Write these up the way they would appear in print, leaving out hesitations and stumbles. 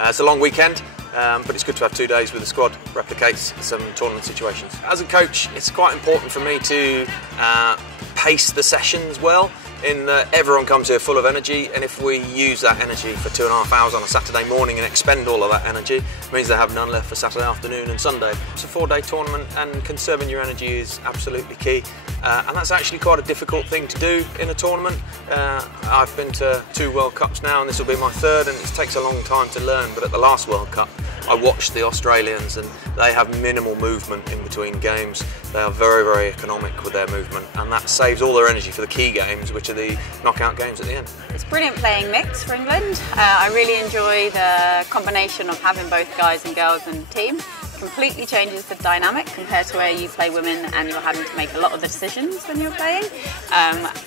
It's a long weekend, but it's good to have 2 days with the squad, replicates some tournament situations. As a coach, it's quite important for me to pace the sessions well, in that everyone comes here full of energy, and if we use that energy for 2.5 hours on a Saturday morning and expend all of that energy, it means they have none left for Saturday afternoon and Sunday. It's a 4-day tournament, and conserving your energy is absolutely key, and that's actually quite a difficult thing to do in a tournament. I've been to 2 World Cups now, and this will be my 3rd, and it takes a long time to learn, but at the last World Cup I watched the Australians, and they have minimal movement in between games. They are very, very economic with their movement, and that saves all their energy for the key games, which are the knockout games at the end. It's brilliant playing mixed for England. I really enjoy the combination of having both guys and girls in the team. Completely changes the dynamic compared to where you play women and you're having to make a lot of the decisions when you're playing.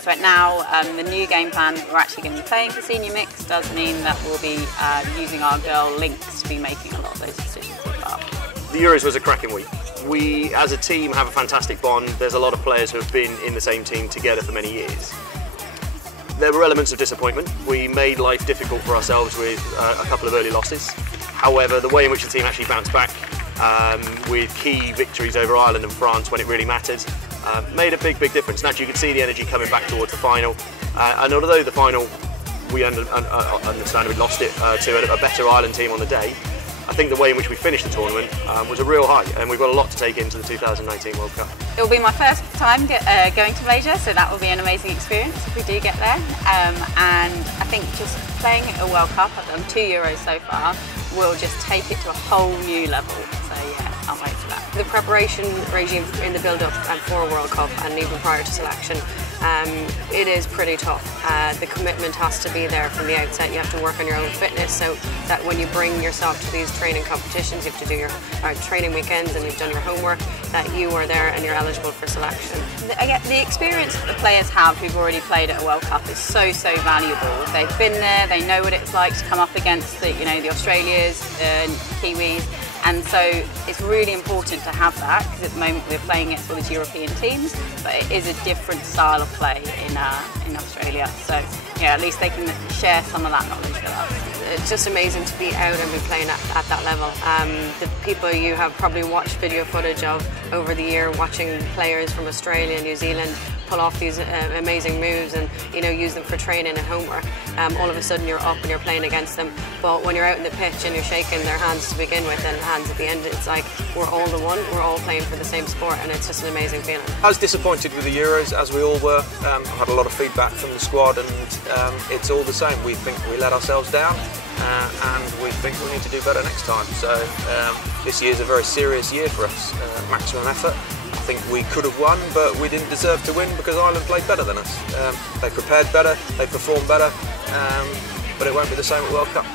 So now the new game plan, we're actually going to be playing for senior mix, does mean that we'll be using our girl links to be making a lot of those decisions as well. The Euros was a cracking week. We as a team have a fantastic bond. There's a lot of players who have been in the same team together for many years. There were elements of disappointment. We made life difficult for ourselves with a couple of early losses. However, the way in which the team actually bounced back with key victories over Ireland and France when it really mattered made a big difference. And actually you could see the energy coming back towards the final. And although the final, we understand we lost it to a better Ireland team on the day, I think the way in which we finished the tournament was a real high, and we've got a lot to take into the 2019 World Cup. It will be my first time going to Malaysia, so that will be an amazing experience if we do get there. And I think just playing at a World Cup, I've done 2 Euros so far, will just take it to a whole new level. So yeah, can't wait for that. The preparation regime in the build-up for a World Cup and even prior to selection, it is pretty tough. The commitment has to be there from the outset. You have to work on your own fitness so that when you bring yourself to these training competitions, you have to do your training weekends and you've done your homework, that you are there and you're eligible for selection. The experience that the players have who've already played at a World Cup is so valuable. They've been there, they know what it's like to come up against the Australias, Kiwis. And so it's really important to have that, because at the moment we're playing against all these European teams, but it is a different style of play in Australia. So yeah, at least they can share some of that knowledge with us. It's just amazing to be out and be playing at that level. The people you have probably watched video footage of over the year, watching players from Australia and New Zealand pull off these amazing moves and use them for training and homework. All of a sudden you're up and you're playing against them, but when you're out in the pitch and you're shaking their hands to begin with and hands at the end, it's like we're all the one, we're all playing for the same sport, and it's just an amazing feeling. I was disappointed with the Euros, as we all were. I had a lot of feedback from the squad, and it's all the same. We think we let ourselves down, and we think we need to do better next time. So this year's a very serious year for us. Maximum effort. I think we could have won, but we didn't deserve to win because Ireland played better than us. They prepared better, they performed better, but it won't be the same at World Cup.